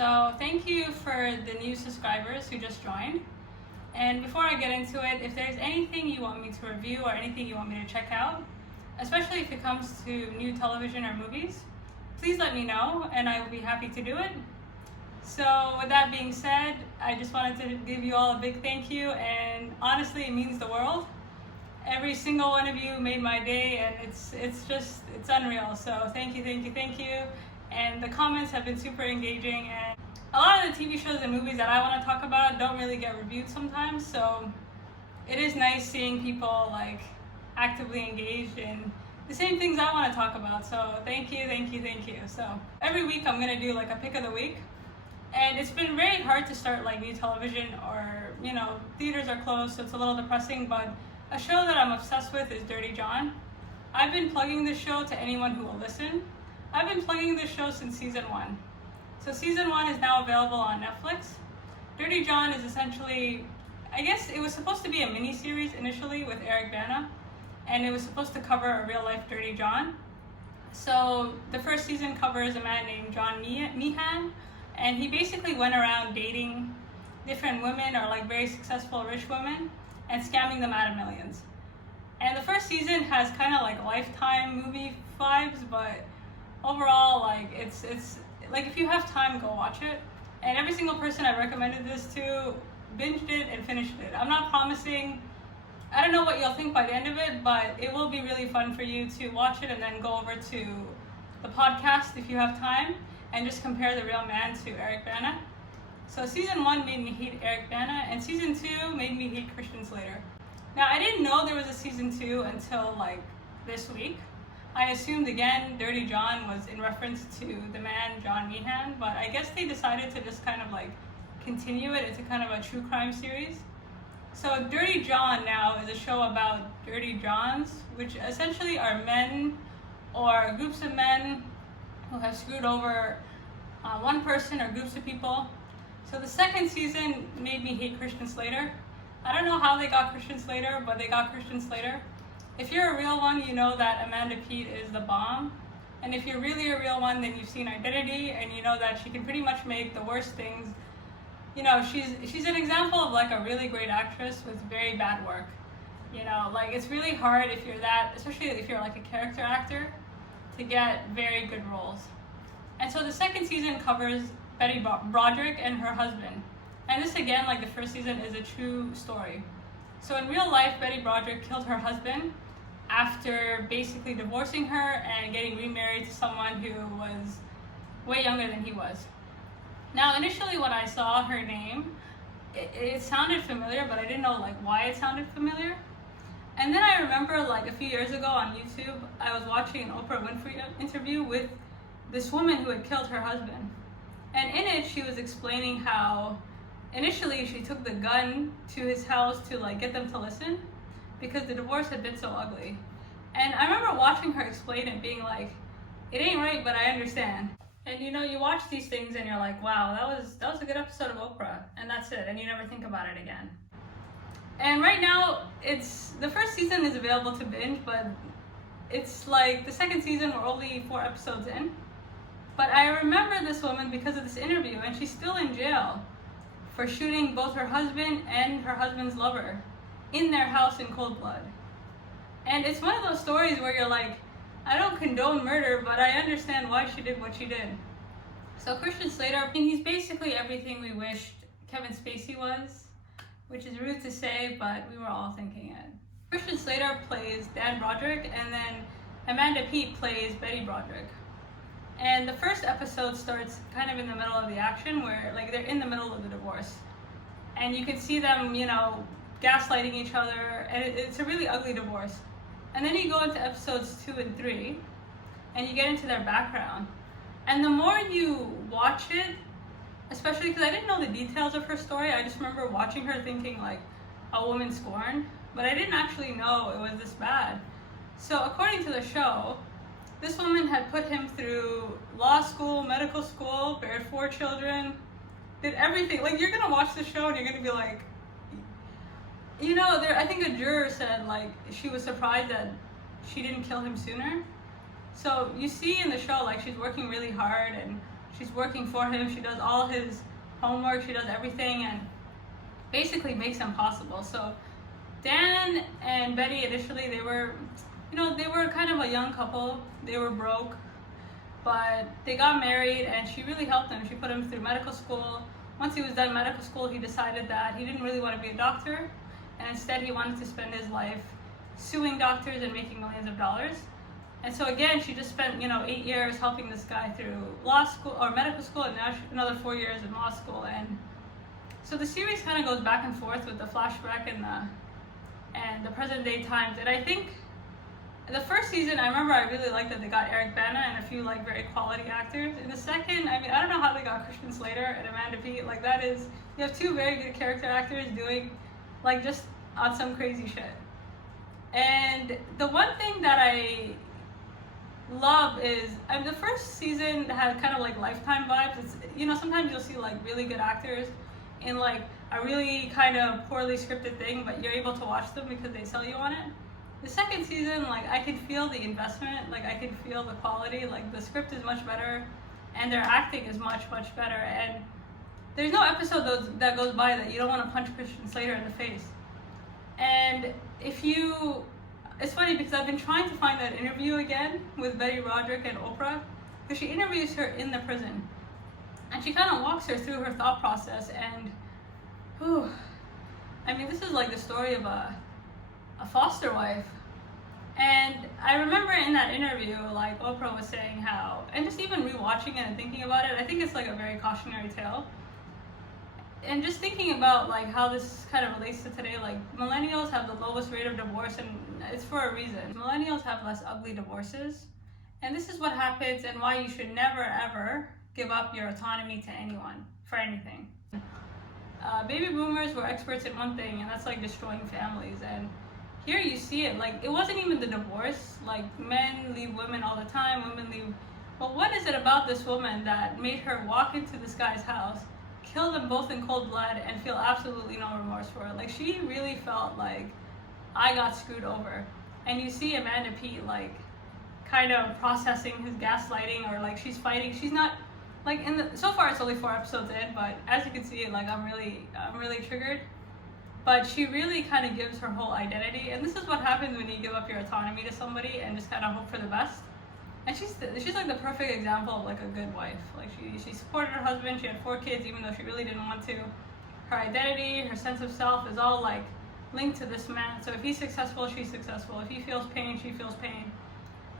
So thank you for the new subscribers who just joined. And before I get into it, if there's anything you want me to review or anything you want me to check out, especially if it comes to new television or movies, please let me know and I will be happy to do it. So with that being said, I just wanted to give you all a big thank you, and honestly it means the world. Every single one of you made my day, and it's unreal. So thank you. And the comments have been super engaging, and a lot of the TV shows and movies that I want to talk about don't really get reviewed sometimes, so it is nice seeing people like actively engaged in the same things I want to talk about. So thank you. So every week I'm going to do like a pick of the week, and it's been very hard to start like new television, or theaters are closed, so it's a little depressing, but a show that I'm obsessed with is Dirty John. I've been plugging this show to anyone who will listen. I've been plugging this show since season 1. So season 1 is now available on Netflix. Dirty John is essentially, I guess it was supposed to be a mini-series initially with Eric Bana, and it was supposed to cover a real-life Dirty John. So the first season covers a man named John Meehan, and he basically went around dating different women, or like very successful rich women, and scamming them out of millions. And the first season has kind of like Lifetime movie vibes, but overall, like it's like, if you have time, go watch it. And every single person I recommended this to binged it and finished it. I'm not promising, I don't know what you'll think by the end of it, but it will be really fun for you to watch it and then go over to the podcast if you have time and just compare the real man to Eric Bana. So season 1 made me hate Eric Bana, and season 2 made me hate Christian Slater. Now, I didn't know there was a season 2 until like this week. I assumed, again, Dirty John was in reference to the man John Meehan, but I guess they decided to just kind of like continue it into kind of a true crime series. So Dirty John now is a show about dirty Johns, which essentially are men or groups of men who have screwed over one person or groups of people. So the second season made me hate Christian Slater. I don't know how they got Christian Slater, but they got Christian Slater. If you're a real one, you know that Amanda Peet is the bomb. And if you're really a real one, then you've seen Identity, and you know that she can pretty much make the worst things. She's an example of like a really great actress with very bad work. Like it's really hard if you're that, especially if you're like a character actor, to get very good roles. And so the second season covers Betty Broderick and her husband. And this, again, like the first season, is a true story. So in real life, Betty Broderick killed her husband after basically divorcing her and getting remarried to someone who was way younger than he was. Now, initially when I saw her name, it sounded familiar, but I didn't know like why it sounded familiar. And then I remember like a few years ago on YouTube, I was watching an Oprah Winfrey interview with this woman who had killed her husband. And in it, she was explaining how initially she took the gun to his house to like get them to listen because the divorce had been so ugly. And I remember watching her explain it, being like, it ain't right, but I understand. And you watch these things and you're like, wow, that was a good episode of Oprah, and that's it, and you never think about it again. And right now, the first season is available to binge, but it's like the second season, we're only 4 episodes in. But I remember this woman because of this interview, and she's still in jail for shooting both her husband and her husband's lover in their house in cold blood. And it's one of those stories where you're like, I don't condone murder, but I understand why she did what she did. So Christian Slater, he's basically everything we wished Kevin Spacey was, which is rude to say, but we were all thinking it. Christian Slater plays Dan Broderick, and then Amanda Peet plays Betty Broderick. And the first episode starts kind of in the middle of the action, where like they're in the middle of the divorce. And you can see them, gaslighting each other, and it's a really ugly divorce. And then you go into episodes 2 and 3, and you get into their background. And the more you watch it, especially because I didn't know the details of her story, I just remember watching her thinking like a woman scorned, but I didn't actually know it was this bad. So according to the show, this woman had put him through law school, medical school, beared 4 children, did everything. Like, you're gonna watch the show and you're gonna be like, I think a juror said like she was surprised that she didn't kill him sooner. So you see in the show like she's working really hard and she's working for him, she does all his homework, she does everything, and basically makes him possible. So Dan and Betty initially, they were kind of a young couple. They were broke, but they got married, and she really helped him. She put him through medical school. Once he was done medical school, he decided that he didn't really want to be a doctor, and instead he wanted to spend his life suing doctors and making millions of dollars. And so again, she just spent 8 years helping this guy through law school or medical school, and now another 4 years in law school. And so the series kind of goes back and forth with the flashback and the present day times. And I think the first season, I remember I really liked that they got Eric Bana and a few like very quality actors. In the second, I mean, I don't know how they got Christian Slater and Amanda Peet. Like that is, you have two very good character actors doing like just on some crazy shit. And the one thing that I love is, the first season had kind of like Lifetime vibes. It's, sometimes you'll see like really good actors in like a really kind of poorly scripted thing, but you're able to watch them because they sell you on it. The second season, like I could feel the investment, like I could feel the quality, like the script is much better and their acting is much, much better. And there's no episode that goes by that you don't want to punch Christian Slater in the face. And it's funny because I've been trying to find that interview again with Betty Broderick and Oprah, because she interviews her in the prison. And she kind of walks her through her thought process, and this is like the story of a foster wife. And I remember in that interview, like Oprah was saying how, and just even rewatching it and thinking about it, I think it's like a very cautionary tale. And just thinking about like how this kind of relates to today, like millennials have the lowest rate of divorce, and it's for a reason. Millennials have less ugly divorces, and this is what happens and why you should never ever give up your autonomy to anyone for anything. Baby boomers were experts in one thing, and that's like destroying families. And here you see it, like it wasn't even the divorce, like men leave women all the time, women leave, but what is it about this woman that made her walk into this guy's house, kill them both in cold blood, and feel absolutely no remorse for it? Like she really felt like, I got screwed over. And you see Amanda Peet like kind of processing his gaslighting, or like she's fighting. She's not like so far it's only 4 episodes in, but as you can see, like I'm really triggered. But she really kind of gives her whole identity, and this is what happens when you give up your autonomy to somebody and just kind of hope for the best. And she's like the perfect example of like a good wife. Like she supported her husband. She had 4 kids even though she really didn't want to. Her identity, her sense of self is all like linked to this man. So if he's successful, she's successful. If he feels pain, she feels pain.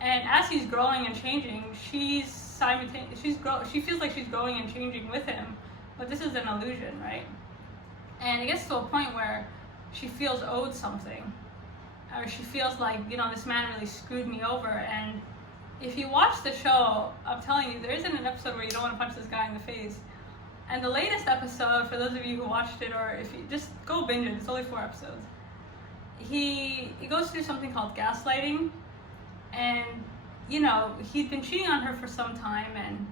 And as he's growing and changing, she feels like she's growing and changing with him. But this is an illusion, right? And it gets to a point where she feels owed something, or she feels like, this man really screwed me over. And if you watch the show, I'm telling you, there isn't an episode where you don't want to punch this guy in the face. And the latest episode, for those of you who watched it, or if you just go binge it, it's only 4 episodes. He goes through something called gaslighting, and he'd been cheating on her for some time. And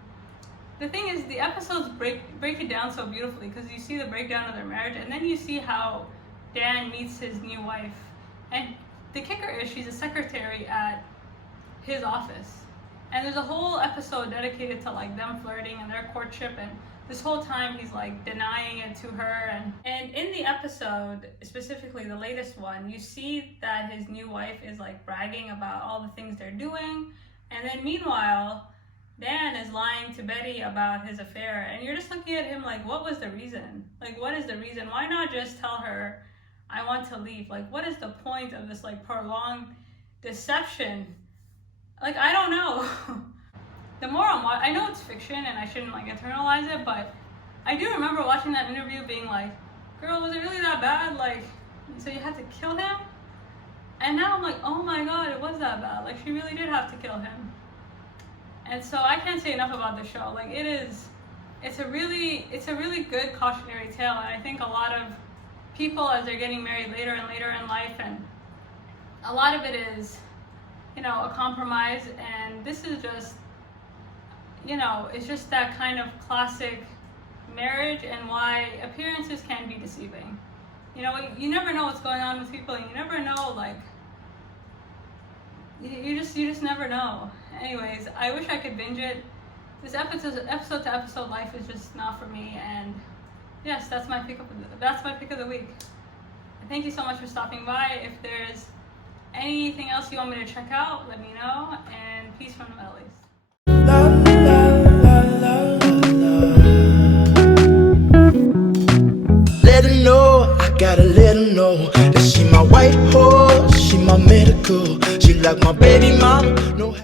the thing is, the episodes break it down so beautifully, because you see the breakdown of their marriage, and then you see how Dan meets his new wife. And the kicker is she's a secretary at his office, and there's a whole episode dedicated to like them flirting and their courtship, and this whole time he's like denying it to her. And in the episode, specifically the latest one, you see that his new wife is like bragging about all the things they're doing, and then meanwhile Dan is lying to Betty about his affair. And you're just looking at him like, what was the reason? Like, what is the reason? Why not just tell her, I want to leave? Like, what is the point of this like prolonged deception? Like, I don't know. The more I know it's fiction and I shouldn't like internalize it, but I do remember watching that interview being like, girl, was it really that bad? Like, so you had to kill him? And now I'm like, oh my God, it was that bad. Like, she really did have to kill him. And so I can't say enough about the show. Like, it's a really good cautionary tale. And I think a lot of people, as they're getting married later and later in life, and a lot of it is, a compromise. And this is just, it's just that kind of classic marriage, and why appearances can be deceiving. You never know what's going on with people, and you never know, like, you just never know. Anyways, I wish I could binge it. this episode to episode life is just not for me, and yes, that's my pick of the week. Thank you so much for stopping by. If there's anything else you want me to check out, let me know, and peace from the Middle East. Let her know, I gotta let her know that she my white horse, she my medical, she like my baby mama. No